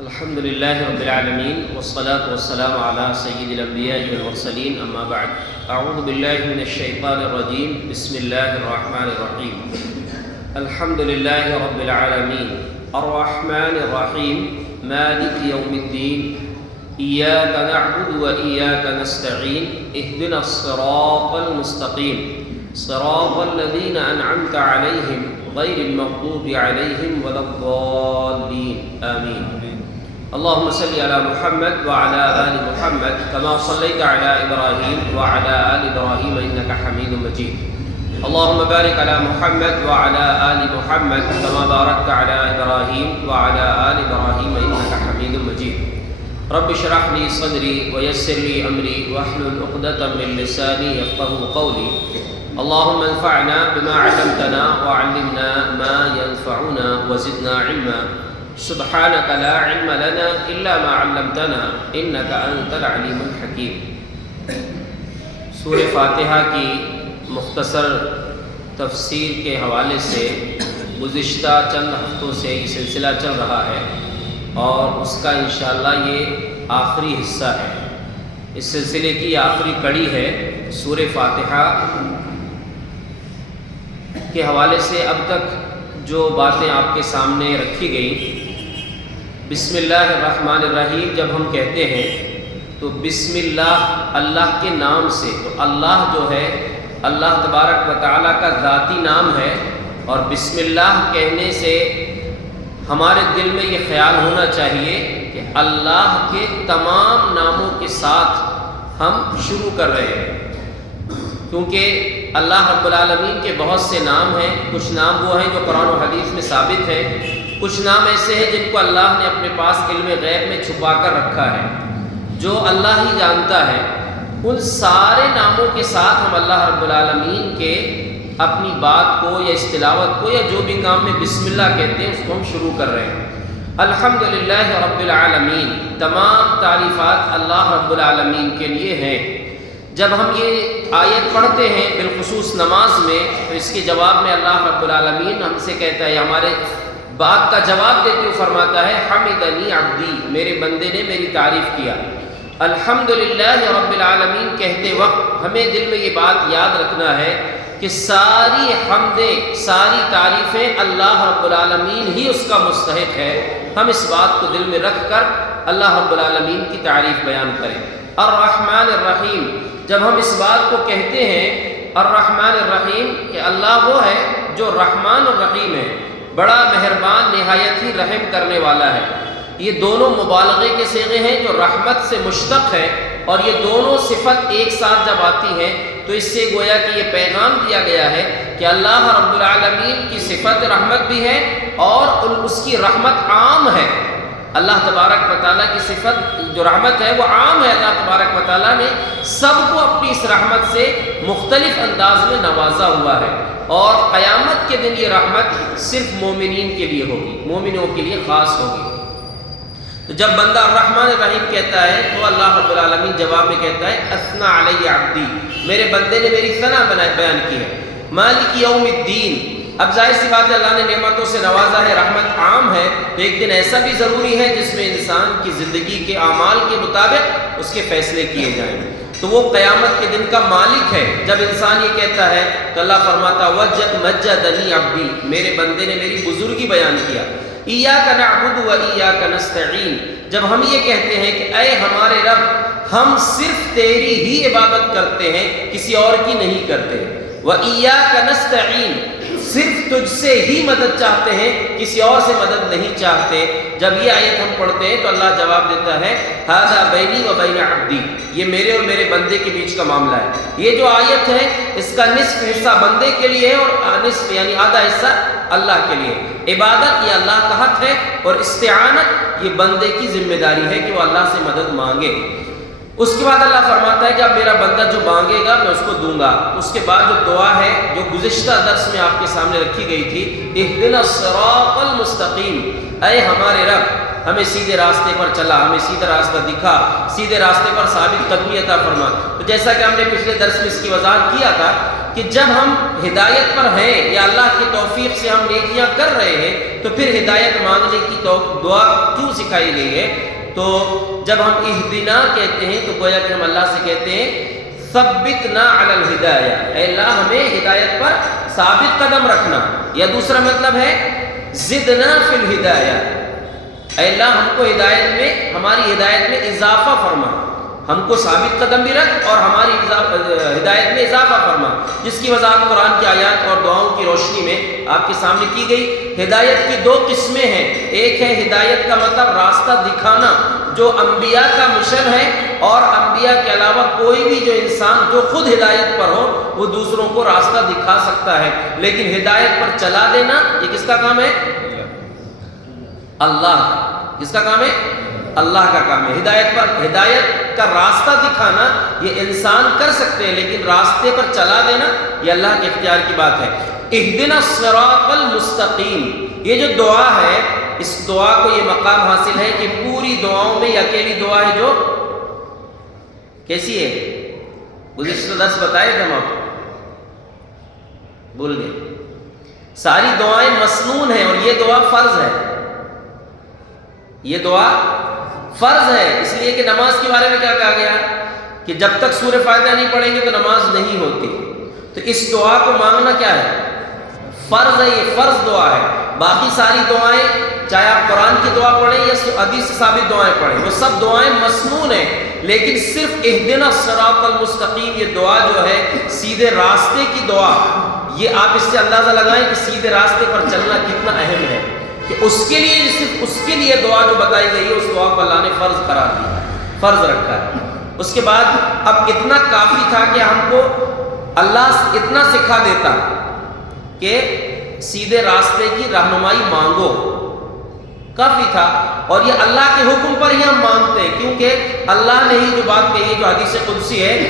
الحمد لله رب العالمين والصلاة والسلام على سيد الأنبياء والمرسلين أما بعد أعوذ بالله من الشيطان الرجيم بسم الله الرحمن الرحيم الحمد لله رب العالمين الرحمن الرحيم مالك يوم الدين إياك نعبد وإياك نستعين اهدنا الصراط المستقيم صراط الذين أنعمت عليهم غير المغضوب عليهم ولا الضالين آمين اللهم صل على محمد وعلى آل محمد كما صليت على إبراهيم وعلى آل إبراهيم إنك حميد مجيد اللهم بارك على محمد وعلى آل محمد كما باركت على إبراهيم وعلى آل إبراهيم إنك حميد مجيد رب اشرح لي صدري ويسر لي أمري واحلل عقدة من لساني يفقهوا قولي اللهم انفعنا بما علمتنا وعلمنا ما ينفعنا وزدنا علما سبحانك لا علم لنا إلا ما علمتنا إنك أنت العليم الحكيم۔ سورہ فاتحہ کی مختصر تفسیر کے حوالے سے گزشتہ چند ہفتوں سے یہ سلسلہ چل رہا ہے اور اس کا انشاءاللہ یہ آخری حصہ ہے۔ اس سلسلے کی آخری کڑی ہے سورہ فاتحہ کے حوالے سے اب تک جو باتیں آپ کے سامنے رکھی گئیں۔ بسم اللہ الرحمن الرحیم جب ہم کہتے ہیں تو بسم اللہ اللہ کے نام سے، تو اللہ جو ہے اللہ تبارک و تعالیٰ کا ذاتی نام ہے، اور بسم اللہ کہنے سے ہمارے دل میں یہ خیال ہونا چاہیے کہ اللہ کے تمام ناموں کے ساتھ ہم شروع کر رہے ہیں، کیونکہ اللہ رب العالمین کے بہت سے نام ہیں۔ کچھ نام وہ ہیں جو قرآن و حدیث میں ثابت ہیں، کچھ نام ایسے ہیں جن کو اللہ نے اپنے پاس علم غیب میں چھپا کر رکھا ہے، جو اللہ ہی جانتا ہے۔ ان سارے ناموں کے ساتھ ہم اللہ رب العالمین کے اپنی بات کو یا اس تلاوت کو یا جو بھی کام میں بسم اللہ کہتے ہیں اس کو ہم شروع کر رہے ہیں۔ الحمدللہ رب العالمین، تمام تعریفات اللہ رب العالمین کے لیے ہیں۔ جب ہم یہ آیت پڑھتے ہیں بالخصوص نماز میں، تو اس کے جواب میں اللہ رب العالمین ہم سے کہتا ہے، ہمارے بات کا جواب دیتے ہوئے فرماتا ہے حمدنی عبدی، میرے بندے نے میری تعریف کیا۔ الحمدللہ رب العالمین کہتے وقت ہمیں دل میں یہ بات یاد رکھنا ہے کہ ساری حمدیں، ساری تعریفیں اللہ رب العالمین ہی اس کا مستحق ہے۔ ہم اس بات کو دل میں رکھ کر اللہ رب العالمین کی تعریف بیان کریں۔ الرحمن الرحیم، جب ہم اس بات کو کہتے ہیں الرحمن الرحیم کہ اللہ وہ ہے جو رحمان الرحیم ہے، بڑا مہربان نہایت ہی رحم کرنے والا ہے۔ یہ دونوں مبالغے کے صیغے ہیں جو رحمت سے مشتق ہے، اور یہ دونوں صفت ایک ساتھ جب آتی ہیں تو اس سے گویا کہ یہ پیغام دیا گیا ہے کہ اللہ رب العالمین کی صفت رحمت بھی ہے اور اس کی رحمت عام ہے۔ اللہ تبارک و تعالیٰ کی صفت جو رحمت ہے وہ عام ہے۔ اللہ تبارک و تعالیٰ نے سب کو اپنی اس رحمت سے مختلف انداز میں نوازا ہوا ہے، اور قیامت کے دن یہ رحمت صرف مومنین کے لیے ہوگی، مومنوں کے لیے خاص ہوگی۔ تو جب بندہ الرحمن الرحیم کہتا ہے تو اللہ رب العالمین جواب میں کہتا ہے اثنا علی عبدی، میرے بندے نے میری ثنا بیان کی ہے۔ مالک یوم الدین، اب ظاہر سی بات ہے اللہ نے نعمتوں سے نوازا ہے، رحمت عام ہے، تو ایک دن ایسا بھی ضروری ہے جس میں انسان کی زندگی کے اعمال کے مطابق اس کے فیصلے کیے جائیں۔ تو وہ قیامت کے دن کا مالک ہے۔ جب انسان یہ کہتا ہے تو اللہ فرماتا مجدنی عبدی، میرے بندے نے میری بزرگی بیان کیا۔ ایاک نعبد و ایاک نستعین، جب ہم یہ کہتے ہیں کہ اے ہمارے رب ہم صرف تیری ہی عبادت کرتے ہیں، کسی اور کی نہیں کرتے۔ و ایاک نستعین، صرف تجھ سے ہی مدد چاہتے ہیں، کسی اور سے مدد نہیں چاہتے۔ جب یہ آیت ہم پڑھتے ہیں تو اللہ جواب دیتا ہے ھذا بینی و بین عبدی، یہ میرے اور میرے بندے کے بیچ کا معاملہ ہے۔ یہ جو آیت ہے اس کا نصف حصہ بندے کے لیے ہے اور نصف یعنی آدھا حصہ اللہ کے لیے۔ عبادت یہ اللہ کا حق ہے، اور استعانت یہ بندے کی ذمہ داری ہے کہ وہ اللہ سے مدد مانگے۔ اس کے بعد اللہ فرماتا ہے کہ اب میرا بندہ جو مانگے گا میں اس کو دوں گا۔ اس کے بعد جو دعا ہے جو گزشتہ درس میں آپ کے سامنے رکھی گئی تھی، اہدنا الصراط المستقیم، اے ہمارے رب ہمیں سیدھے راستے پر چلا، ہمیں سیدھا راستہ دکھا، سیدھے راستے پر ثابت قدمی عطا فرما۔ تو جیسا کہ ہم نے پچھلے درس میں اس کی وضاحت کیا تھا کہ جب ہم ہدایت پر ہیں یا اللہ کی توفیق سے ہم نیکیاں کر رہے ہیں تو پھر ہدایت مانگنے کی دعا کیوں سکھائی گئی ہے؟ تو جب ہم اہدنا کہتے ہیں تو گویا کہ ہم اللہ سے کہتے ہیں ثبتنا علی الہدایہ، اے اللہ ہمیں ہدایت پر ثابت قدم رکھنا، یا دوسرا مطلب ہے زدنا فی الہدایہ، اے اللہ ہم کو ہدایت میں، ہماری ہدایت میں اضافہ فرما، ہم کو ثابت قدم بھی رکھ اور ہماری ہدایت میں اضافہ فرما، جس کی وضاحت قرآن کی آیات اور دعاؤں کی روشنی میں آپ کے سامنے کی گئی۔ ہدایت کی دو قسمیں ہیں، ایک ہے ہدایت کا مطلب راستہ دکھانا جو انبیاء کا مشن ہے، اور انبیاء کے علاوہ کوئی بھی جو انسان جو خود ہدایت پر ہو وہ دوسروں کو راستہ دکھا سکتا ہے، لیکن ہدایت پر چلا دینا یہ کس کا کام ہے؟ اللہ کا۔ کس کا کام ہے؟ اللہ کا کام ہے۔ ہدایت کا راستہ دکھانا یہ انسان کر سکتے ہیں، لیکن راستے پر چلا دینا یہ اللہ کے اختیار کی بات ہے۔ اہدنا الصراط المستقیم، یہ جو دعا ہے اس دعا کو یہ مقام حاصل ہے کہ پوری دعاؤں میں یہ اکیلی دعا ہے جو کیسی ہے؟ گزشتہ درس بتائے تھے ہم آپ کو، بھول گئے؟ ساری دعائیں مسنون ہیں اور یہ دعا فرض ہے، یہ دعا فرض ہے، اس لیے کہ نماز کے بارے میں کیا کہا گیا کہ جب تک سورہ فاتحہ نہیں پڑھیں گے تو نماز نہیں ہوتی، تو اس دعا کو مانگنا کیا ہے؟ فرض ہے، یہ فرض دعا ہے۔ باقی ساری دعائیں چاہے آپ قرآن کی دعا پڑھیں یا حدیث سے ثابت دعائیں پڑھیں وہ سب دعائیں مسنون ہیں، لیکن صرف اہدنا الصراط المستقیم یہ دعا جو ہے سیدھے راستے کی دعا، یہ آپ اس سے اندازہ لگائیں کہ سیدھے راستے پر چلنا کتنا اہم ہے، کہ اس کے لیے صرف اس کے لیے دعا جو بتائی گئی ہے اس دعا کو اللہ نے فرض قرار دیا، فرض رکھا ہے۔ اس کے بعد اب اتنا کافی تھا کہ ہم کو اللہ اتنا سکھا دیتا کہ سیدھے راستے کی رہنمائی مانگو، کافی تھا، اور یہ اللہ کے حکم پر ہی ہم مانگتے ہیں، کیونکہ اللہ نے ہی جو بات کہی ہے جو حدیث قدسی ہے،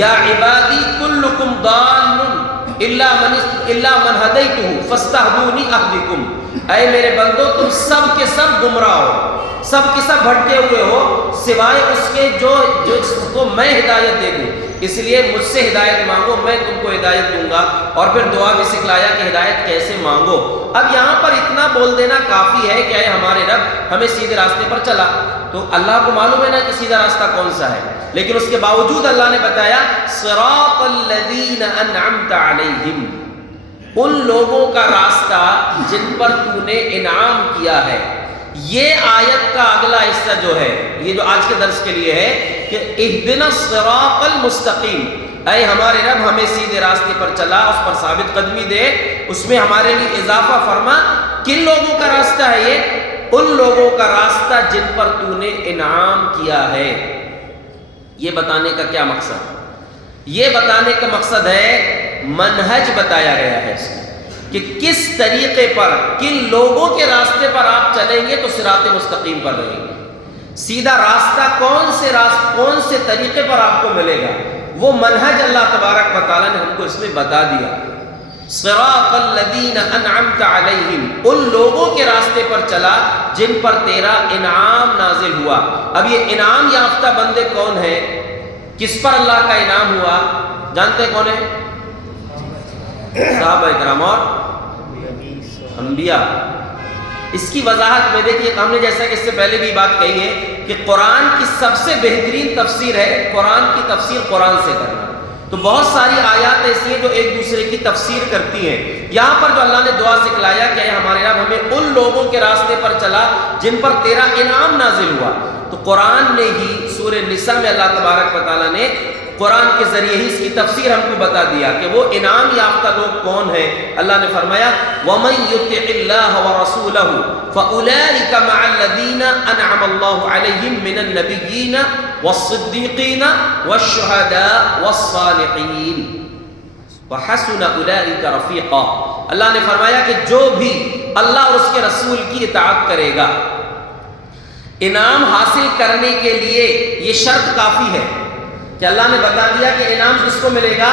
یا عبادی کلکم ضال الا من ہدیتہ فاستہدونی اہدکم، اے میرے بندو تم سب کے سب گمراہ ہو، سب کے سب بھٹکے ہوئے ہو سوائے اس کے جو کو میں ہدایت دے دوں، اس لیے مجھ سے ہدایت مانگو میں تم کو ہدایت دوں گا، اور پھر دعا بھی سکھلایا کہ ہدایت کیسے مانگو۔ اب یہاں پر اتنا بول دینا کافی ہے کہ اے ہمارے رب ہمیں سیدھے راستے پر چلا، تو اللہ کو معلوم ہے نا کہ سیدھا راستہ کون سا ہے، لیکن اس کے باوجود اللہ نے بتایا صراط الذین انعمت علیہم، ان لوگوں کا راستہ جن پر تو نے انعام کیا ہے۔ یہ آیت کا اگلا حصہ جو ہے یہ جو آج کے درس کے لیے ہے کہ اہدنا الصراط المستقیم، اے ہمارے رب ہمیں سیدھے راستے پر چلا، اس پر ثابت قدمی دے، اس میں ہمارے لیے اضافہ فرما۔ کن لوگوں کا راستہ ہے یہ؟ ان لوگوں کا راستہ جن پر تو نے انعام کیا ہے۔ یہ بتانے کا کیا مقصد؟ یہ بتانے کا مقصد ہے منہج بتایا گیا ہے اس میں کہ کس طریقے پر کن لوگوں کے راستے پر آپ چلیں گے تو صراط مستقیم پر رہیں گے، سیدھا راستہ کون سے طریقے پر آپ کو ملے گا، وہ منہج اللہ تبارک و تعالیٰ نے ہم کو اس میں بتا دیا۔ صراط الذین انعمت علیہم، ان لوگوں کے راستے پر چلا جن پر تیرا انعام نازل ہوا۔ اب یہ انعام یافتہ بندے کون ہیں؟ کس پر اللہ کا انعام ہوا جانتے ہیں کون ہے؟ صحابہ کرام اور انبیاء۔ اس کی وضاحت میں دیکھیے ہم نے جیسا کہ اس سے پہلے بھی بات کہی ہے کہ قرآن کی سب سے بہترین تفسیر ہے قرآن کی تفسیر قرآن سے کرنا، تو بہت ساری آیات ایسی ہیں جو ایک دوسرے کی تفسیر کرتی ہیں۔ یہاں پر جو اللہ نے دعا سکھلایا کہ ہمارے رب ہمیں ان لوگوں کے راستے پر چلا جن پر تیرا انعام نازل ہوا، تو قرآن نے ہی سورہ نساء میں اللہ تبارک و تعالیٰ نے قرآن کے ذریعے ہی اس کی تفسیر ہم کو بتا دیا کہ وہ انعام یافتہ لوگ کون ہیں۔ اللہ نے فرمایا وَمَن يُطِعِ اللَّهَ وَرَسُولَهُ فَأُولَٰئِكَ مَعَ الَّذِينَ أَنْعَمَ اللَّهُ عَلَيْهِم مِّنَ النَّبِيِّينَ وَالصِّدِّيقِينَ وَالشُّهَدَاءِ وَالصَّالِحِينَ وَحَسُنَ أُولَٰئِكَ رَفِيقًا۔ اللہ نے فرمایا کہ جو بھی اللہ اور اس کے رسول کی اطاعت کرے گا، انعام حاصل کرنے کے لیے یہ شرط کافی ہے کہ اللہ نے بتا دیا کہ انعام کس کو ملے گا؟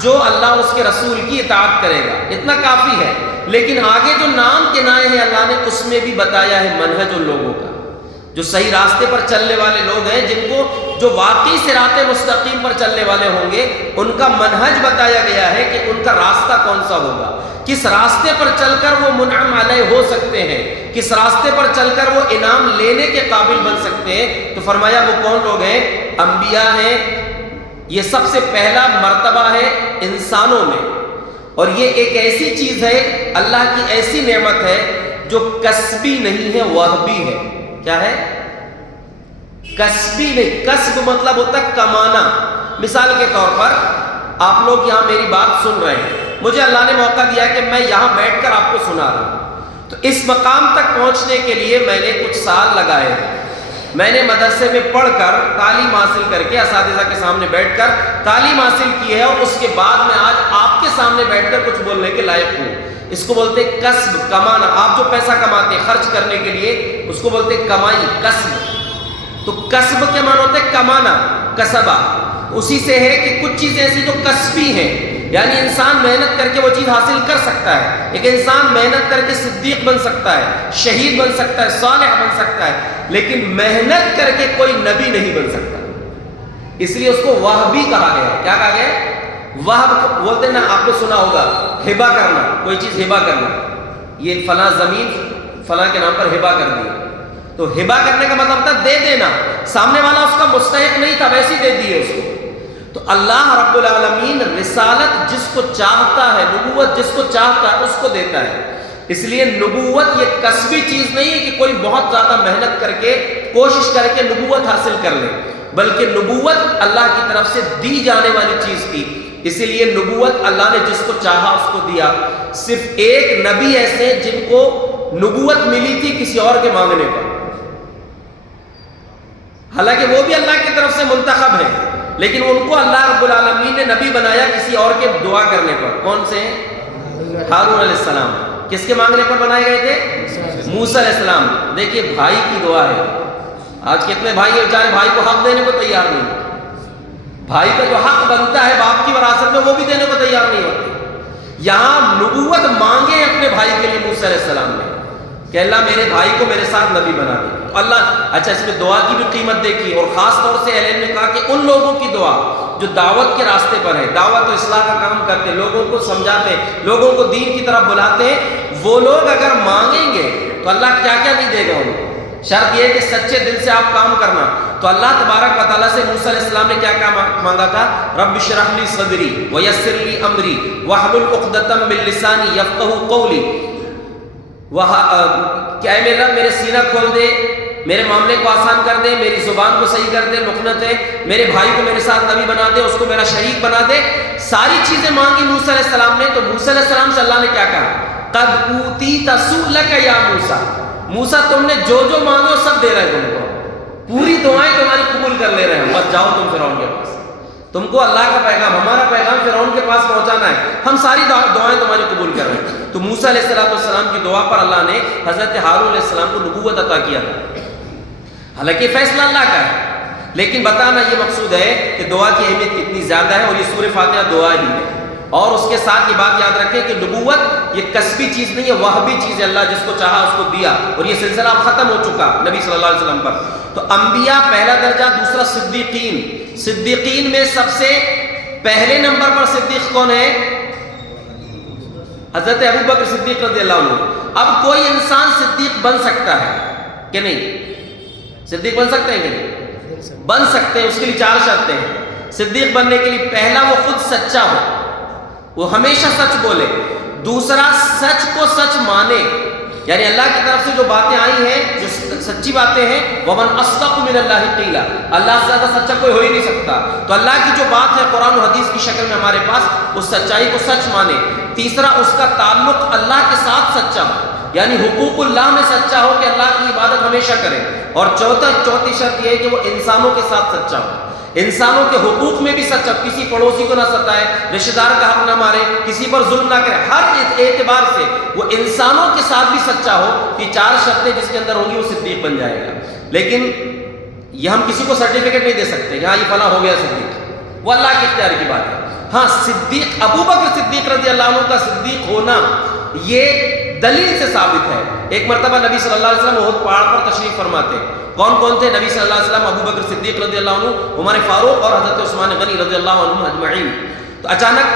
جو اللہ اور اس کے رسول کی اطاعت کرے گا، اتنا کافی ہے۔ لیکن آگے جو نام کے نائے ہیں اللہ نے اس میں بھی بتایا ہے منہج ان لوگوں کا جو صحیح راستے پر چلنے والے لوگ ہیں، جن کو جو واقعی صراط مستقیم پر چلنے والے ہوں گے، ان کا منہج بتایا گیا ہے کہ ان کا راستہ کون سا ہوگا، کس راستے پر چل کر وہ منعم علیہ ہو سکتے ہیں، کس راستے پر چل کر وہ انعام لینے کے قابل بن سکتے ہیں۔ تو فرمایا وہ کون لوگ ہیں؟ انبیاء ہیں۔ یہ سب سے پہلا مرتبہ ہے انسانوں میں، اور یہ ایک ایسی چیز ہے، اللہ کی ایسی نعمت ہے جو کسبی نہیں ہے، وہبی ہے۔ کیا ہے؟ کسبی نہیں۔ کسب مطلب ہوتا ہے کمانا۔ مثال کے طور پر آپ لوگ یہاں میری بات سن رہے ہیں، مجھے اللہ نے موقع دیا ہے کہ میں یہاں بیٹھ کر آپ کو سنا رہا ہوں، تو اس مقام تک پہنچنے کے لیے میں نے کچھ سال لگائے ہیں۔ میں نے مدرسے میں پڑھ کر تعلیم حاصل کر کے اساتذہ کے سامنے بیٹھ کر تعلیم حاصل کی ہے، اور اس کے بعد میں آج آپ کے سامنے بیٹھ کر کچھ بولنے کے لائق ہوں۔ اس کو بولتے ہیں کسب، کمانا۔ آپ جو پیسہ کماتے ہیں خرچ کرنے کے لیے، اس کو بولتے ہیں کمائی، کسب۔ تو کسب کے معنی ہوتے ہیں کمانا، کسبہ۔ اسی سے ہے کہ کچھ چیزیں ایسی جو کسبی ہیں، یعنی انسان محنت کر کے وہ چیز حاصل کر سکتا ہے۔ ایک انسان محنت کر کے صدیق بن سکتا ہے، شہید بن سکتا ہے، صالح بن سکتا ہے، لیکن محنت کر کے کوئی نبی نہیں بن سکتا۔ اس لیے اس کو وہبی کہا گیا ہے۔ کیا کہا گیا ہے؟ وہب بولتے ہیں نا، آپ نے سنا ہوگا ہبہ کرنا، کوئی چیز ہبہ کرنا، یہ فلاں زمین فلاں کے نام پر ہبہ کر دی۔ تو ہبہ کرنے کا مطلب ہوتا ہے دے دینا، سامنے والا اس کا مستحق نہیں تھا، ویسے ہی دے دیے اس کو۔ تو اللہ رب العالمین رسالت جس کو چاہتا ہے، نبوت جس کو چاہتا ہے، اس کو دیتا ہے۔ اس لیے نبوت یہ کسبی چیز نہیں ہے کہ کوئی بہت زیادہ محنت کر کے کوشش کر کے نبوت حاصل کر لے، بلکہ نبوت اللہ کی طرف سے دی جانے والی چیز تھی۔ اسی لیے نبوت اللہ نے جس کو چاہا اس کو دیا۔ صرف ایک نبی ایسے جن کو نبوت ملی تھی کسی اور کے مانگنے پر، حالانکہ وہ بھی اللہ کی طرف سے منتخب ہیں، لیکن ان کو اللہ رب العالمین نے نبی بنایا کسی اور کے دعا کرنے پر۔ کون سے ہیں؟ ہارون علیہ السلام۔ کس کے مانگنے پر بنائے گئے تھے؟ موسیٰ علیہ السلام۔ دیکھیے بھائی کی دعا ہے۔ آج کتنے بھائی ہیں بیچارے بھائی کو حق دینے کو تیار نہیں، بھائی کا جو حق بنتا ہے باپ کی وراثت میں وہ بھی دینے کو تیار نہیں ہوتے۔ یہاں نبوت مانگے اپنے بھائی کے لیے موسیٰ علیہ السلام نے کہ اللہ میرے بھائی کو میرے ساتھ نبی بنا دے۔ تو اللہ اچھا اس میں دعا کی بھی قیمت دیکھی، اور خاص طور سے اہل علم نے کہا کہ ان لوگوں کی دعا جو دعوت کے راستے پر ہے، دعوت و اصلاح کا کام کرتے، لوگوں کو سمجھاتے، لوگوں کو دین کی طرف بلاتے ہیں، وہ لوگ اگر مانگیں گے تو اللہ کیا کیا نہیں دے گا ان کو۔ شرط یہ ہے کہ سچے دل سے آپ کام کرنا۔ تو اللہ تبارک و تعالیٰ سے موسیٰ علیہ السلام نے کیا کیا مانگا تھا؟ رب اشرح لی صدری ویسر لی امری واحلل عقدۃ من لسانی یفقہوا قولی۔ کہ اے میرے رب میرے سینہ کھول دے، میرے معاملے کو آسان کر دے، میری زبان کو صحیح کر دے، لقنت ہے، میرے بھائی کو میرے ساتھ نبی بنا دے، اس کو میرا شریک بنا دے۔ ساری چیزیں مانگی موسیٰ علیہ السلام نے۔ تو موسیٰ علیہ السلام سے اللہ نے کیا کہا؟ قد اوتیت سؤلک یا موسیٰ، موسیٰ تم نے جو جو مانگو سب دے رہے ہیں تم کو، پوری دعائیں تمہاری قبول کر لے رہے ہیں، بس جاؤ تم فرعون کے پاس۔ تم کو اللہ کا پیغام، ہمارا پیغام فرعون کے پاس پہنچانا ہے، ہم ساری دعائیں تمہاری قبول کر رہے ہیں۔ تو موسیٰ علیہ السلام کی دعا پر اللہ نے حضرت ہارون علیہ السلام کو نبوت عطا کیا تھا۔ حالانکہ فیصلہ اللہ کا ہے، لیکن بتانا یہ مقصود ہے کہ دعا کی اہمیت کتنی زیادہ ہے، اور یہ سورہ فاتحہ دعا ہی ہے۔ اور اس کے ساتھ یہ بات یاد رکھیں کہ نبوت یہ کسبی چیز نہیں ہے، وہبی چیز ہے۔ اللہ جس کو چاہا اس کو دیا، اور یہ سلسلہ اب ختم ہو چکا نبی صلی اللہ علیہ وسلم پر۔ تو انبیاء پہلا درجہ، دوسرا صدیقین۔ صدیقین میں سب سے پہلے نمبر پر صدیق کون ہے؟ حضرت ابوبکر صدیق رضی اللہ عنہ۔ اب کوئی انسان صدیق بن سکتا ہے کہ نہیں؟ صدیق بن سکتے ہیں کہ نہیں؟ بن سکتے ہیں۔ اس کے لیے 4 شرطیں ہیں صدیق بننے کے لیے۔ پہلا، وہ خود سچا ہو، وہ ہمیشہ سچ بولے۔ دوسرا، سچ کو سچ مانے، یعنی اللہ کی طرف سے جو باتیں آئی ہیں، جو سچی باتیں ہیں، وَمَنْ أَصْدَقُ مِنَ اللَّهِ قِيلًا، اللہ سے زیادہ سچا کوئی ہو ہی نہیں سکتا۔ تو اللہ کی جو بات ہے قرآن و حدیث کی شکل میں ہمارے پاس، اس سچائی کو سچ مانے۔ تیسرا، اس کا تعلق اللہ کے ساتھ سچا ہو، یعنی حقوق اللہ میں سچا ہو کہ اللہ کی عبادت ہمیشہ کرے۔ اور چوتھی شرط یہ ہے کہ وہ انسانوں کے ساتھ سچا ہو، انسانوں کے حقوق میں بھی سچا، کسی پڑوسی کو نہ ستائے، رشتہ دار کا حق نہ مارے، کسی پر ظلم نہ کرے، ہر اعتبار سے وہ انسانوں کے ساتھ بھی سچا ہو۔ یہ 4 شرطیں جس کے اندر ہوں گی وہ صدیق بن جائے گا۔ لیکن یہ ہم کسی کو سرٹیفکیٹ نہیں دے سکتے کہ ہاں یہ فلاں ہو گیا صدیق، وہ اللہ کے اختیار کی بات ہے۔ ہاں صدیق، ابوبکر صدیق رضی اللہ عنہ کا صدیق ہونا یہ دلیل سے ثابت ہے۔ ایک مرتبہ نبی صلی اللہ علیہ وسلم احد پہاڑ پر تشریف فرماتے، کون کون تھے؟ نبی صلی اللہ علیہ وسلم، ابو بکر صدیق رضی اللہ عنہ، عمر فاروق اور حضرت عثمان غنی رضی اللہ عنہ اجمعین۔ تو اچانک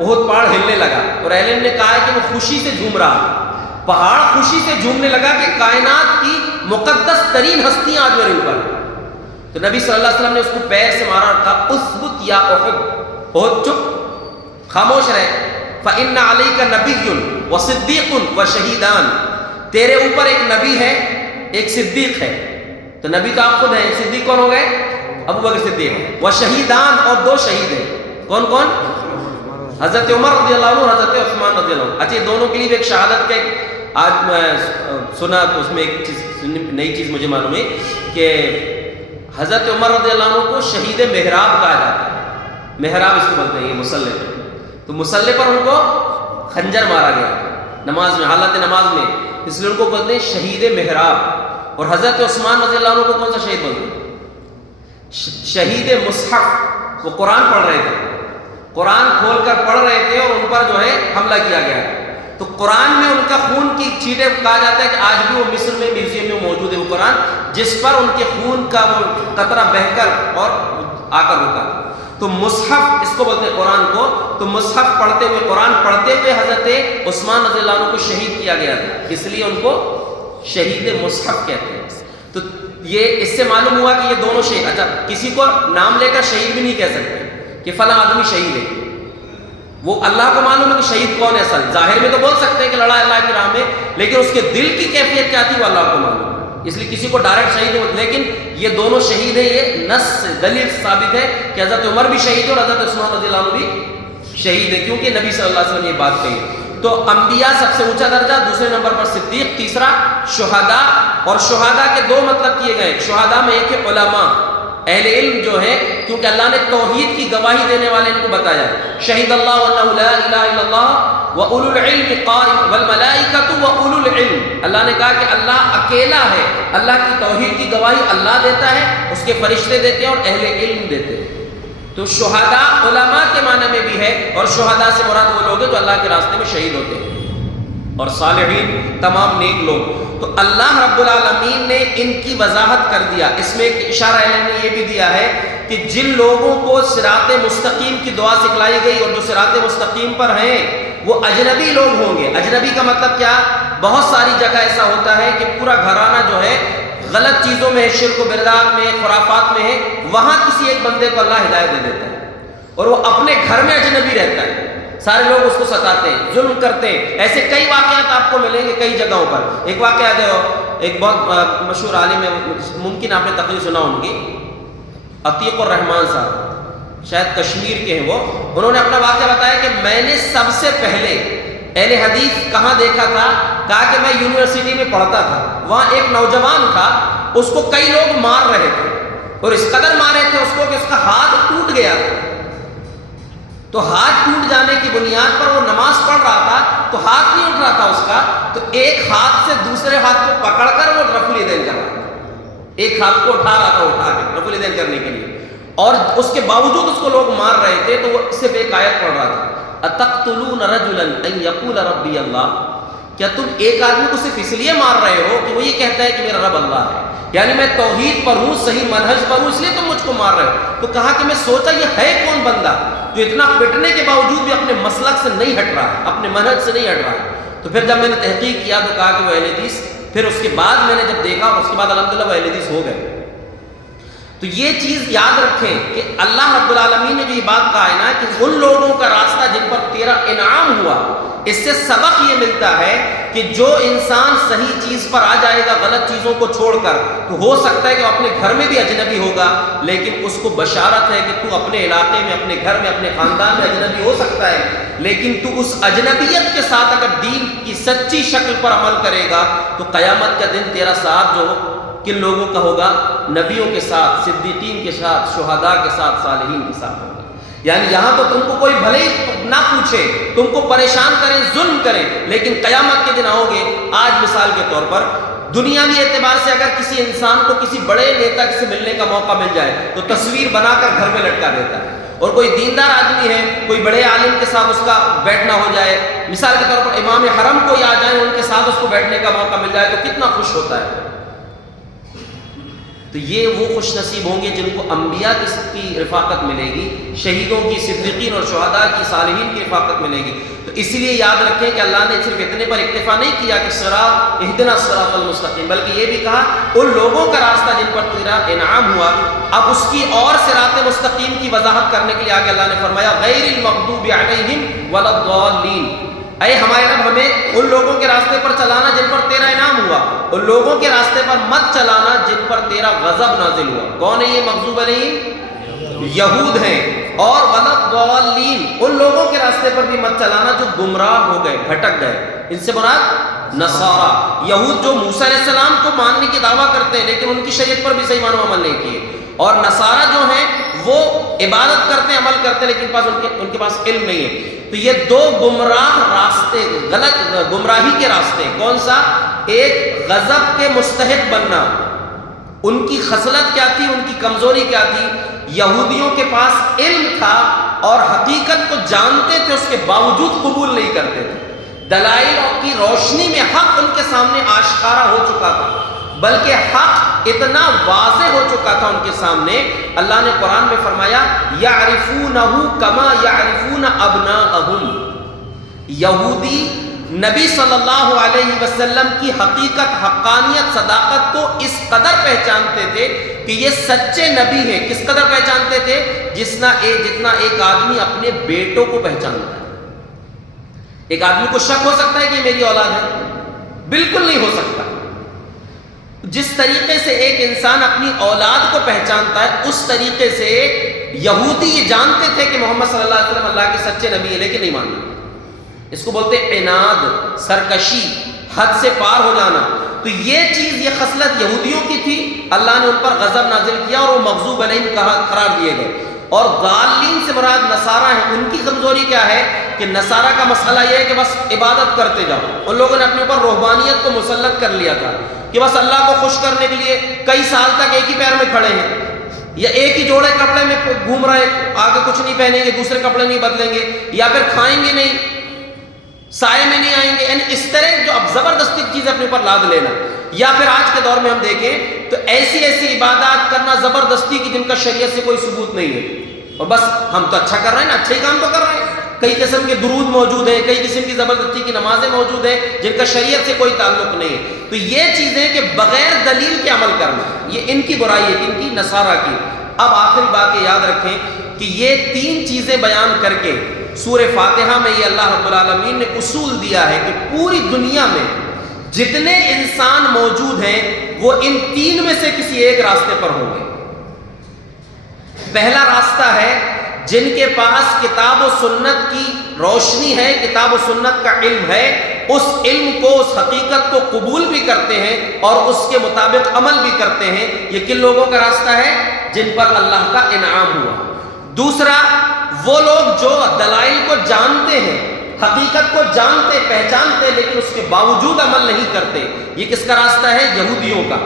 احد پہاڑ ہلنے لگا اور اہل علم نے کہا ہے کہ وہ خوشی سے جھوم رہا، پہاڑ خوشی سے جھومنے لگا کہ کائنات کی مقدس ترین ہستیاں آج میرے اوپر۔ تو نبی صلی اللہ علیہ وسلم نے اس کو پیر سے مارا اور کہا اثبت یا احد، احد چپ، خاموش رہے، فإن علیک نبی وصدیق وشہیدان، تیرے اوپر ایک نبی ہے ایک صدیق ہے۔ تو نبی تو آپ خود ہیں، صدیق کون ہو گئے؟ ابو بکر صدیق، وشہیدان اور دو شہید ہیں، کون کون؟ حضرت عمر رضی اللہ عنہ، حضرت عثمان رضی اللہ عنہ۔ اچھا دونوں کے لیے بھی ایک شہادت کا ایک آج میں سنا، تو اس میں ایک چیز نئی چیز مجھے معلوم ہے کہ حضرت عمر رضی اللہ عنہ کو شہید محراب کہا جاتا ہے، محراب اس کو بولتے ہیں، یہ مسلح پہ، تو مسلح پر ان کو خنجر مارا گیا نماز میں، حالت نماز میں، اس لیے ان کو بولتے ہیں شہید محراب۔ اور حضرت عثمان رضی اللہ عنہ کو کون سا شہید بولتے ہیں؟ شہید مصحف، وہ قرآن پڑھ رہے تھے، قرآن کھول کر پڑھ رہے تھے اور ان پر جو ہے حملہ کیا گیا، تو قرآن میں ان کا خون کی چھینٹیں، کہا جاتا ہے کہ آج بھی وہ مصر میں میوزیم میں موجود ہے وہ قرآن، جس پر ان کے خون کا وہ قطرہ بہہ کر اور آ کر رکا۔ تو مصحف اس کو بولتے ہیں قرآن کو، تو مصحف پڑھتے ہوئے، قرآن پڑھتے ہوئے حضرت عثمان رضی اللہ عنہ کو شہید کیا گیا تھا، اس لیے ان کو شہید مصحف کہتے ہیں۔ تو یہ اس سے معلوم ہوا کہ یہ دونوں شہید، اچھا کسی کو نام لے کر شہید بھی نہیں کہہ سکتے کہ فلاں آدمی شہید ہے، وہ اللہ کو معلوم ہے کہ شہید کون ہے اصل، ظاہر میں تو بول سکتے ہیں کہ لڑا اللہ کی راہ میں، لیکن اس کے دل کی کیفیت کیا تھی وہ اللہ کو معلوم ہے، اس لیے کسی کو ڈائریکٹ شہید نہیں، لیکن یہ دونوں شہید ہیں، یہ نص سے دلیل ثابت ہے کہ حضرت عمر بھی شہید ہے اور حضرت عثمان رضی اللہ عنہ بھی شہید ہے، کیونکہ نبی صلی اللہ علیہ وسلم نے یہ بات کہی۔ تو انبیاء سب سے اونچا درجہ، دوسرے نمبر پر صدیق، تیسرا شہداء، اور شہداء کے دو مطلب کیے گئے، شہداء میں ایک ہے علماء، اہل علم جو ہے، کیونکہ اللہ نے توحید کی گواہی دینے والے ان کو بتایا، شہید اللہ انہ لا الہ الا اللہ واولو العلم قائم والملائکۃ واولو العلم، اللہ نے کہا کہ اللہ اکیلا ہے، اللہ کی توحید کی گواہی اللہ دیتا ہے، اس کے فرشتے دیتے ہیں اور اہل علم دیتے ہیں۔ تو شہداء علماء کے معنی میں بھی ہے، اور شہداء سے مراد وہ لوگ ہیں جو اللہ کے راستے میں شہید ہوتے ہیں، اور صالحین تمام نیک لوگ۔ تو اللہ رب العالمین نے ان کی وضاحت کر دیا، اس میں ایک اشارہ علم نے یہ بھی دیا ہے کہ جن لوگوں کو صراط مستقیم کی دعا سکھلائی گئی اور جو صراط مستقیم پر ہیں وہ اجنبی لوگ ہوں گے۔ اجنبی کا مطلب کیا؟ بہت ساری جگہ ایسا ہوتا ہے کہ پورا گھرانہ جو ہے غلط چیزوں میں ہے، شرک و بدعات میں، خرافات میں ہے، وہاں کسی ایک بندے کو اللہ ہدایت دے دیتا ہے اور وہ اپنے گھر میں اجنبی رہتا ہے، سارے لوگ اس کو ستاتے ہیں، ظلم کرتے ہیں۔ ایسے کئی واقعات آپ کو ملیں گے کئی جگہوں پر۔ ایک واقعہ جو ایک بہت مشہور عالم ہے، ممکن آپ نے تقریر سنا ہوں گی، عتیق الرحمان صاحب، شاید کشمیر کے ہیں وہ، انہوں نے اپنا واقعہ بتایا کہ میں نے سب سے پہلے اہل حدیث کہاں دیکھا تھا، کہا کہ میں یونیورسٹی میں پڑھتا تھا، وہاں ایک نوجوان تھا، اس کو کئی لوگ مار رہے تھے اور اس قدر مارے تھے اس کو کہ اس کا ہاتھ ٹوٹ گیا تھا۔ تو ہاتھ ٹوٹ جانے کی بنیاد پر وہ نماز پڑھ رہا تھا تو ہاتھ نہیں اٹھ رہا تھا اس کا، تو ایک ہاتھ سے دوسرے ہاتھ کو پکڑ کر وہ رفع الیدین کر رہا تھا، ایک ہاتھ کو اٹھا رہا تھا، اٹھا کے رفع الیدین کرنے کے لیے، اور اس کے باوجود اس کو لوگ مار رہے تھے تو وہ صرف ایک آیت پڑھ رہا تھا، اتقتلون رجلا ان یقول ربی اللہ، کیا تم ایک آدمی کو صرف اس لیے مار رہے ہو کہ وہ یہ کہتا ہے کہ میرا رب اللہ ہے، یعنی میں توحید پر ہوں، صحیح منہج پر ہوں، اس لیے تم مجھ کو مار رہے ہو۔ تو کہا کہ میں سوچا یہ ہے کون بندہ جو اتنا پٹنے کے باوجود بھی اپنے مسلک سے نہیں ہٹ رہا، اپنے منہج سے نہیں ہٹ رہا۔ تو پھر جب میں نے تحقیق کیا تو کہا کہ وہ اہل حدیث، پھر اس کے بعد میں نے جب دیکھا اس کے بعد الحمدللہ وہ اہل حدیث ہو گئے۔ تو یہ چیز یاد رکھیں کہ اللہ رب العالمین نے جو یہ بات کہا ہے نا کہ ان لوگوں کا راستہ جن پر تیرا انعام ہوا، اس سے سبق یہ ملتا ہے کہ جو انسان صحیح چیز پر آ جائے گا غلط چیزوں کو چھوڑ کر، تو ہو سکتا ہے کہ وہ اپنے گھر میں بھی اجنبی ہوگا، لیکن اس کو بشارت ہے کہ تو اپنے علاقے میں، اپنے گھر میں، اپنے خاندان میں اجنبی ہو سکتا ہے، لیکن تو اس اجنبیت کے ساتھ اگر دین کی سچی شکل پر عمل کرے گا تو قیامت کا دن تیرا ساتھ جو کن لوگوں کا ہوگا؟ نبیوں کے ساتھ، صدیقین کے ساتھ، شہداء کے ساتھ، صالحین کے ساتھ ہوگا۔ یعنی یہاں تو تم کو کوئی بھلے ہی نہ پوچھے، تم کو پریشان کریں، ظلم کریں، لیکن قیامت کے دن آؤ گے۔ آج مثال کے طور پر دنیاوی اعتبار سے اگر کسی انسان کو کسی بڑے نیتا سے ملنے کا موقع مل جائے تو تصویر بنا کر گھر میں لٹکا دیتا ہے، اور کوئی دیندار آدمی ہے، کوئی بڑے عالم کے ساتھ اس کا بیٹھنا ہو جائے، مثال کے طور پر امام حرم کوئی آ جائے، ان کے ساتھ اس کو بیٹھنے کا موقع مل جائے تو کتنا خوش ہوتا ہے۔ تو یہ وہ خوش نصیب ہوں گے جن کو انبیاء کی رفاقت ملے گی، شہیدوں کی، صدیقین اور شہداء کی، صالحین کی رفاقت ملے گی۔ تو اس لیے یاد رکھیں کہ اللہ نے صرف اتنے پر اکتفا نہیں کیا کہ صراط اہدنا الصراط المستقیم، بلکہ یہ بھی کہا ان لوگوں کا راستہ جن پر تیرا انعام ہوا۔ اب اس کی اور صراط مستقیم کی وضاحت کرنے کے لیے آگے اللہ نے فرمایا غیر المغضوب علیہم ولا الضالین، اے ہمارے رب ہمیں ان لوگوں کے راستے پر چلانا جن پر تیرا انعام ہوا، ان لوگوں کے راستے پر مت چلانا جن پر تیرا غضب نازل ہوا۔ کون ہے یہ مغضوب علیہم؟ یہود ہیں۔ اور ولا الضالین، ان لوگوں کے راستے پر بھی مت چلانا جو گمراہ ہو گئے، بھٹک گئے۔ ان سے مراد نصارہ، یہود جو موسیٰ علیہ السلام کو ماننے کی دعویٰ کرتے ہیں لیکن ان کی شریعت پر بھی صحیح معنوں میں عمل نہیں کیے، اور نصارہ جو ہیں وہ عبادت کرتے ہیں، عمل کرتے ہیں، لیکن ان کے پاس علم نہیں ہے۔ تو یہ دو گمراہ راستے، غلط گمراہی کے راستے، کون سا؟ ایک غضب کے مستحق بننا، ان کی خصلت کیا تھی، ان کی کمزوری کیا تھی؟ یہودیوں کے پاس علم تھا اور حقیقت کو جانتے تھے، اس کے باوجود قبول نہیں کرتے تھے۔ دلائل کی روشنی میں حق ان کے سامنے آشکارا ہو چکا تھا، بلکہ حق اتنا واضح ہو چکا تھا ان کے سامنے، اللہ نے قرآن میں فرمایا یعرفونہ کما یعرفون ابناءہم۔ یہودی نبی صلی اللہ علیہ وسلم کی حقیقت، حقانیت، صداقت کو اس قدر پہچانتے تھے کہ یہ سچے نبی ہیں۔ کس قدر پہچانتے تھے؟ جتنا ایک آدمی اپنے بیٹوں کو پہچانتا ہے۔ ایک آدمی کو شک ہو سکتا ہے کہ یہ میری اولاد ہے؟ بالکل نہیں ہو سکتا۔ جس طریقے سے ایک انسان اپنی اولاد کو پہچانتا ہے، اس طریقے سے یہودی یہ جانتے تھے کہ محمد صلی اللہ علیہ وسلم اللہ کے سچے نبی ہیں، لیکن نہیں ماننا۔ اس کو بولتے عناد، سرکشی، حد سے پار ہو جانا۔ تو یہ چیز، یہ خصلت یہودیوں کی تھی، اللہ نے ان پر غضب نازل کیا اور وہ مغضوب علیہم قرار دیے گئے۔ اور ضالین سے مراد نصارہ ہیں۔ ان کی کمزوری کیا ہے کہ نصارہ کا مسئلہ یہ ہے کہ بس عبادت کرتے جاؤ۔ ان لوگوں نے اپنے اوپر روحانیت کو مسلط کر لیا تھا کہ بس اللہ کو خوش کرنے کے لیے کئی سال تک ایک ہی پیر میں کھڑے ہیں، یا ایک ہی جوڑے کپڑے میں گھوم رہے ہیں، آگے کچھ نہیں پہنیں گے، دوسرے کپڑے نہیں بدلیں گے، یا پھر کھائیں گے نہیں، سائے میں نہیں آئیں گے، یعنی اس طرح جو اب زبردستی چیزیں اپنے اوپر لاد لینا۔ یا پھر آج کے دور میں ہم دیکھیں تو ایسی عبادات کرنا زبردستی کی جن کا شریعت سے کوئی ثبوت نہیں ہے، اور بس ہم تو اچھا کر رہے ہیں نا، اچھے کام تو کر رہے ہیں۔ کئی قسم کے درود موجود ہیں، کئی قسم کی زبردستی کی نمازیں موجود ہیں جن کا شریعت سے کوئی تعلق نہیں ہے۔ تو یہ چیزیں کہ بغیر دلیل کے عمل کرنا، یہ ان کی برائی ہے، ان کی نصارہ کی۔ اب آخری بات یہ یاد رکھیں کہ یہ تین چیزیں بیان کر کے سورہ فاتحہ میں یہ اللہ رب العالمین نے اصول دیا ہے کہ پوری دنیا میں جتنے انسان موجود ہیں وہ ان تین میں سے کسی ایک راستے پر ہوں گے۔ پہلا راستہ ہے جن کے پاس کتاب و سنت کی روشنی ہے، کتاب و سنت کا علم ہے، اس علم کو، اس حقیقت کو قبول بھی کرتے ہیں اور اس کے مطابق عمل بھی کرتے ہیں۔ یہ کن لوگوں کا راستہ ہے؟ جن پر اللہ کا انعام ہوا۔ دوسرا، وہ لوگ جو دلائل کو جانتے ہیں، حقیقت کو جانتے، پہچانتے، لیکن اس کے باوجود عمل نہیں کرتے۔ یہ کس کا راستہ ہے؟ یہودیوں کا،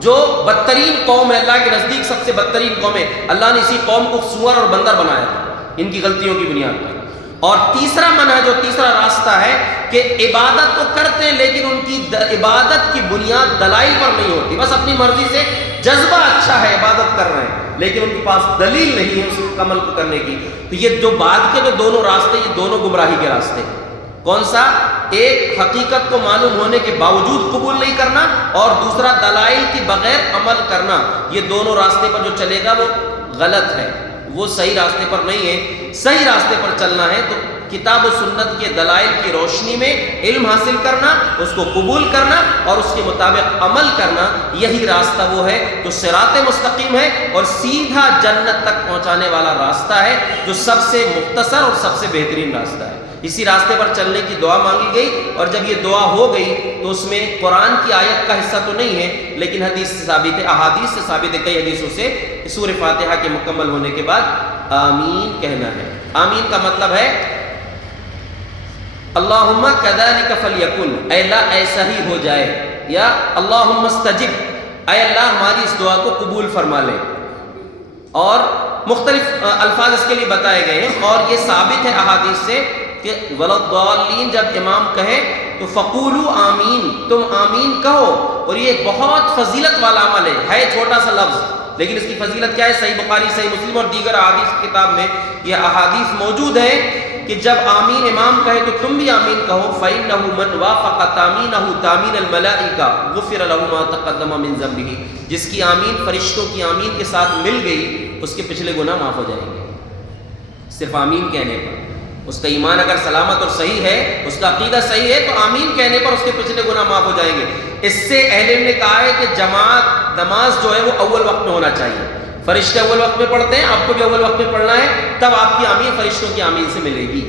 جو بدترین قوم ہے، اللہ کے نزدیک سب سے بدترین قوم ہے۔ اللہ نے اسی قوم کو سور اور بندر بنایا تھا ان کی غلطیوں کی بنیاد پر۔ اور تیسرا منہج، جو تیسرا راستہ ہے کہ عبادت تو کرتے ہیں لیکن ان کی عبادت کی بنیاد دلائل پر نہیں ہوتی، بس اپنی مرضی سے جذبہ اچھا ہے، عبادت کر رہے ہیں، لیکن ان کے پاس دلیل نہیں ہے اس عمل کو کرنے کی۔ تو یہ جو بعد کے جو دونوں راستے، یہ دونوں گمراہی کے راستے ہیں۔ کون سا؟ ایک حقیقت کو معلوم ہونے کے باوجود قبول نہیں کرنا، اور دوسرا دلائل کی بغیر عمل کرنا۔ یہ دونوں راستے پر جو چلے گا وہ غلط ہے، وہ صحیح راستے پر نہیں ہے۔ صحیح راستے پر چلنا ہے تو کتاب و سنت کے دلائل کی روشنی میں علم حاصل کرنا، اس کو قبول کرنا اور اس کے مطابق عمل کرنا، یہی راستہ وہ ہے جو صراط مستقیم ہے اور سیدھا جنت تک پہنچانے والا راستہ ہے، جو سب سے مختصر اور سب سے بہترین راستہ ہے۔ اسی راستے پر چلنے کی دعا مانگی گئی، اور جب یہ دعا ہو گئی تو اس میں قرآن کی آیت کا حصہ تو نہیں ہے، لیکن حدیث سے ثابت ہے، احادیث سے ثابت ہے، کئی حدیثوں سے سورہ فاتحہ کے مکمل ہونے کے بعد آمین کہنا ہے۔ آمین کا مطلب ہے اللہم کذالک فلیکن، اے اللہ ایسا ہی ہو جائے، یا اللہم استجب، اے اللہ ہماری اس دعا کو قبول فرما لے۔ اور مختلف الفاظ اس کے لیے بتائے گئے ہیں، اور یہ ثابت ہے احادیث سے کہ ولا الضالین جب امام کہے تو فقولوا آمین، تم آمین کہو، اور یہ بہت فضیلت والا عمل ہے چھوٹا سا لفظ، لیکن اس کی فضیلت کیا ہے؟ صحیح بخاری، صحیح مسلم اور دیگر احادیث کی کتاب میں یہ احادیث موجود ہے کہ جب آمین امام کہے تو تم بھی آمین کہو، فَإِنَّهُ مَنْ وَافَقَ تَامِينَهُ تَامِينَ الْمَلَائِكَةِ غُفِرَ لَهُ مَا تَقَدَّمَ مِنْ ذَنبِهِ، جس کی آمین فرشتوں کی آمین کے ساتھ مل گئی اس کے پچھلے گناہ معاف ہو جائیں گے، صرف آمین کہنے پر۔ اس کا ایمان اگر سلامت اور صحیح ہے، اس کا عقیدہ صحیح ہے، تو آمین کہنے پر اس کے پچھلے گناہ معاف ہو جائیں گے۔ اس سے اہل علم نے کہا ہے کہ جماعت نماز جو ہے وہ اول وقت میں ہونا چاہیے، فرشتے اول وقت میں پڑھتے ہیں، آپ کو بھی اول وقت میں پڑھنا ہے، تب آپ کی آمین فرشتوں کی آمین سے ملے گی،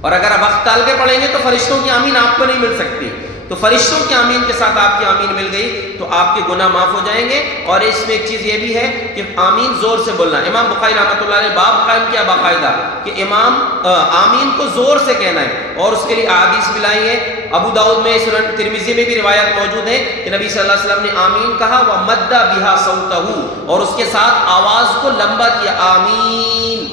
اور اگر آپ وقت ٹال کے پڑھیں گے تو فرشتوں کی آمین آپ کو نہیں مل سکتی، تو فرشتوں کی آمین کے ساتھ آپ کی آمین مل گئی تو آپ کے گناہ معاف ہو جائیں گے۔ اور اس میں ایک چیز یہ بھی ہے کہ آمین زور سے بولنا، امام بخاری رحمۃ اللہ علیہ باب قائم کیا باقاعدہ کہ امام آمین کو زور سے کہنا ہے، اور اس کے لیے احادیث بھی لائی ہے۔ ابو داؤد میں، سنن ترمذی میں بھی روایت موجود ہے کہ نبی صلی اللہ علیہ وسلم نے آمین کہا وَمَدَّ بِهَا صَوْتَهُ، اور اس کے ساتھ آواز کو لمبا کیا، آمین۔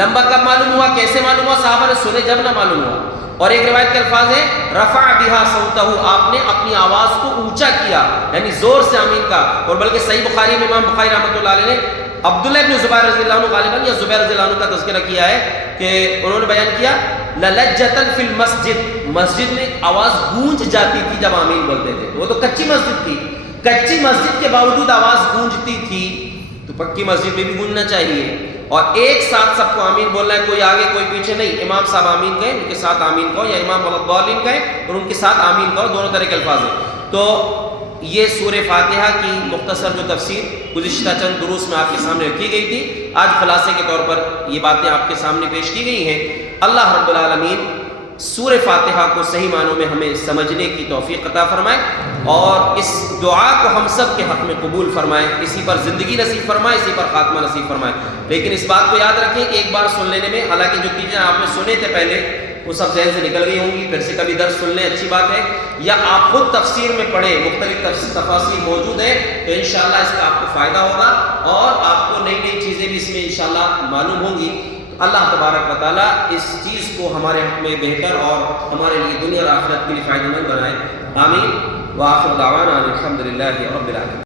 لمبا کب معلوم ہوا، کیسے معلوم ہوا؟ صحابہ نے سنے جب نہ معلوم ہوا۔ اور ایک روایت کے الفاظ ہیں رفع بها صوته، آپ نے اپنی آواز کو اونچا کیا، یعنی زور سے آمین کا۔ اور بلکہ صحیح بخاری میں امام بخاری رحمۃ اللہ علیہ نے عبداللہ ابن زبیر رضی اللہ عنہ غالباً یا زبیر رضی اللہ عنہ کا تذکرہ کیا ہے کہ انہوں نے بیان کیا لَلَجَّةً فِي الْمَسْجِدِ، مسجد میں آواز گونج جاتی تھی جب آمین بولتے تھے، وہ تو کچی مسجد تھی، کچی مسجد کے باوجود آواز گونجتی تھی، تو پکی مسجد میں بھی گونجنا چاہیے، اور ایک ساتھ سب کو آمین بولنا ہے، کوئی آگے کوئی پیچھے نہیں۔ امام صاحب آمین کہیں ان کے ساتھ آمین کہو، یا امام الضالین کہیں اور ان کے ساتھ آمین کہو، دونوں طرح کے الفاظ ہیں۔ تو یہ سورہ فاتحہ کی مختصر جو تفسیر گزشتہ چند دروس میں آپ کے سامنے رکھی گئی تھی، آج خلاصے کے طور پر یہ باتیں آپ کے سامنے پیش کی گئی ہیں۔ اللہ رب العالمین سورہ فاتحہ کو صحیح معنوں میں ہمیں سمجھنے کی توفیق عطا فرمائے، اور اس دعا کو ہم سب کے حق میں قبول فرمائے، اسی پر زندگی نصیب فرمائے، اسی پر خاتمہ نصیب فرمائے۔ لیکن اس بات کو یاد رکھیں کہ ایک بار سن لینے میں، حالانکہ جو چیزیں آپ نے سنے تھے پہلے وہ سب ذہن سے نکل گئی ہوں گی، پھر سے کبھی درس سن لیں، اچھی بات ہے، یا آپ خود تفسیر میں پڑھیں، مختلف تفاسیر موجود ہیں، تو انشاءاللہ اس کا آپ کو فائدہ ہوگا اور آپ کو نئی نئی چیزیں بھی اس میں انشاءاللہ معلوم ہوں گی۔ اللہ تبارک و تعالیٰ اس چیز کو ہمارے حق میں بہتر اور ہمارے لیے دنیا اور آخرت کے لیے فائدہ مند بنائے، آمین۔ وآخر دعوانا الحمد للہ رب العالمین۔